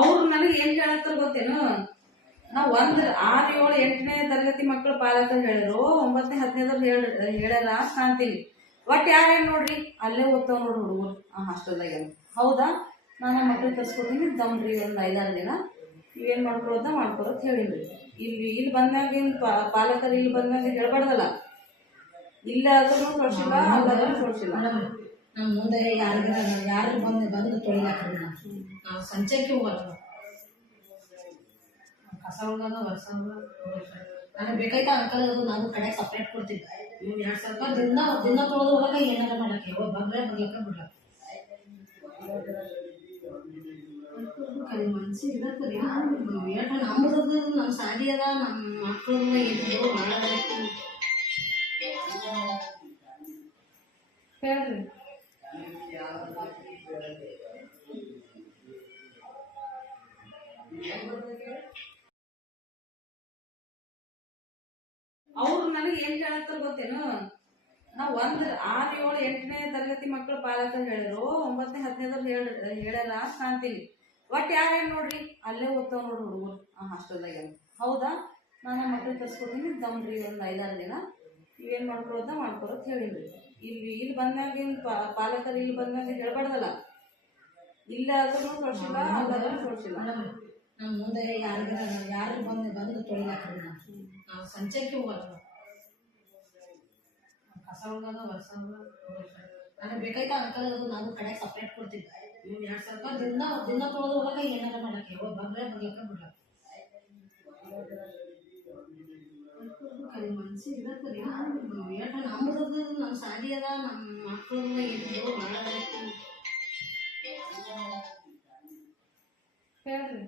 ಅವ್ರು ನನಗೆ ಏನ್ ಹೇಳತ್ತಾರ ಗೊತ್ತೇನು? ನಾವ್ 6, 7, 8ನೇ ತರಗತಿ ಮಕ್ಕಳು ಪಾಲಕರು ಹೇಳಿದ್ರು, 9ನೇ 10ನೇದವ್ರು ಹೇಳ್ಯಾರ ಕಾಣ್ತೀನಿ. ಒಟ್ ಯಾರೇನ್ ನೋಡ್ರಿ ಅಲ್ಲೇ ಓದ್ತಾವ್ ನೋಡ್ರಿ ಹುಡುಗರು ಆ ಹಾಸ್ಟೆಲ್ದಾಗ. ಹೌದಾ, ನಾನು ಮಕ್ಳಿಗೆ ಕರ್ಸ್ಕೊತೀನಿ, ದಮ್ರಿ ಒಂದ್ 5-6 ದಿನ ಇವೇನ್ ಮಾಡ್ಕೊಳೋದ ಮಾಡ್ಕೊಳತ್ ಹೇಳಿದ್ರಿ. ಇಲ್ಲಿ ಬಂದಾಗ ಪಾಲಕರು ಇಲ್ಲಿ ಬಂದಾಗ ಹೇಳ್ಬಾರ್ದಲ್ಲ. ಇಲ್ಲಾದ್ರೂ ಸೋಡ್ಸಿಲ್ಲ, ಅಲ್ಲಾದ್ರೂ ಸೋಡ್ಸಿಲ್ಲ. ನಮ್ಮ ಮುಂದೆ ಯಾರು ಬಂದು ತೊಳಿಲಾಕ್ರಿ. ನಾವು ಸಂಚೆಗೆ ಹೋಗೋದು ಕಸ ಹೋಗೋದು ವರ್ಷ ನನಗೆ ಬೇಕಾಯ್ತ ಅಂಕಲ್ ನಾನು ಕಡೆಗೆ ಸಪ್ರೇಟ್ ಕೊಡ್ತಿದ್ದೆ. ಇವ್ನು 2,000 ರೂಪಾಯಿ ದಿನ ತೊಳೆದು ಹೋಗಕ್ಕೆ ಏನಾರ ಮಾಡಕ್ಕೆ ಬರ್ಲಕ್ಕ ಬಿಡ್ಲಕ್ಕ ಮನ್ಸಿ ಇರತ್ತೀರಿ. ನಮ್ಮದು ನಮ್ಮ ಸಾಲಿ ಅದ, ನಮ್ಮ ಮಕ್ಕಳು ಇದ್ರು ಭಾಳ ಹೇಳ್ರಿ. ಅವ್ರು ನನಗೆ ಏನ್ ಹೇಳತ್ತಾರ ಗೊತ್ತೇನು? ನಾವ್ 6, 7, 8ನೇ ತರಗತಿ ಮಕ್ಕಳು ಪಾಲಕರು ಹೇಳಿದ್ರು, 9ನೇ 10ನೇದವ್ರು ಹೇಳ್ಯಾರ ಕಾಣ್ತೀನಿ. ಒಟ್ ಯಾರೇನ್ ನೋಡ್ರಿ ಅಲ್ಲೇ ಓದ್ತಾವ್ ನೋಡ್ರಿ ಹುಡುಗರು ಆ ಹಾಸ್ಟೆಲ್ದಾಗ. ಹೌದಾ, ನಾನು ಮಕ್ಳಿಗೆ ಕರ್ಸ್ಕೊತೀನಿ, ದಮ್ರಿ ಒಂದ್ 5-6 ದಿನ ಇವೇನ್ ಮಾಡ್ಕೊಳೋದ ಮಾಡ್ಕೊಳತ್ ಹೇಳಿದ್ರಿ. ಇಲ್ಲಿ ಬಂದಾಗ ಪಾಲಕರು ಇಲ್ಲಿ ಬಂದಾಗ ಹೇಳ್ಬಾರ್ದಲ್ಲ. ಇಲ್ಲಾದ್ರೂ ಸೋಡ್ಸಿಲ್ಲ, ಅಲ್ಲಾದ್ರೂ ಸೋಡ್ಸಿಲ್ಲ. ನಮ್ಮ ಮುಂದೆ ಯಾರು ಬಂದು ತೊಳಿಲಾಕ್ರಿ. ನಾವು ಸಂಚೆಗೆ ಹೋಗೋದು ಕಸ ಹೋಗೋದು ವರ್ಷ ನನಗೆ ಬೇಕಾಯ್ತ ಅಂಕಲ್ ನಾನು ಕಡೆಗೆ ಸಪ್ರೇಟ್ ಕೊಡ್ತಿದ್ದೆ. ಇವ್ನು 2,000 ರೂಪಾಯಿ ದಿನ ತೊಳೆದು ಹೋಗಕ್ಕೆ ಏನಾರ ಮಾಡಕ್ಕೆ ಬರ್ಲಕ್ಕ ಬಿಡ್ಲಕ್ಕ ಮನ್ಸಿ ಇರತ್ತೀರಿ. ನಮ್ಮದು ನಮ್ಮ ಸಾಲಿ ಅದ, ನಮ್ಮ ಮಕ್ಕಳು ಇದ್ರು ಭಾಳ ಹೇಳ್ರಿ.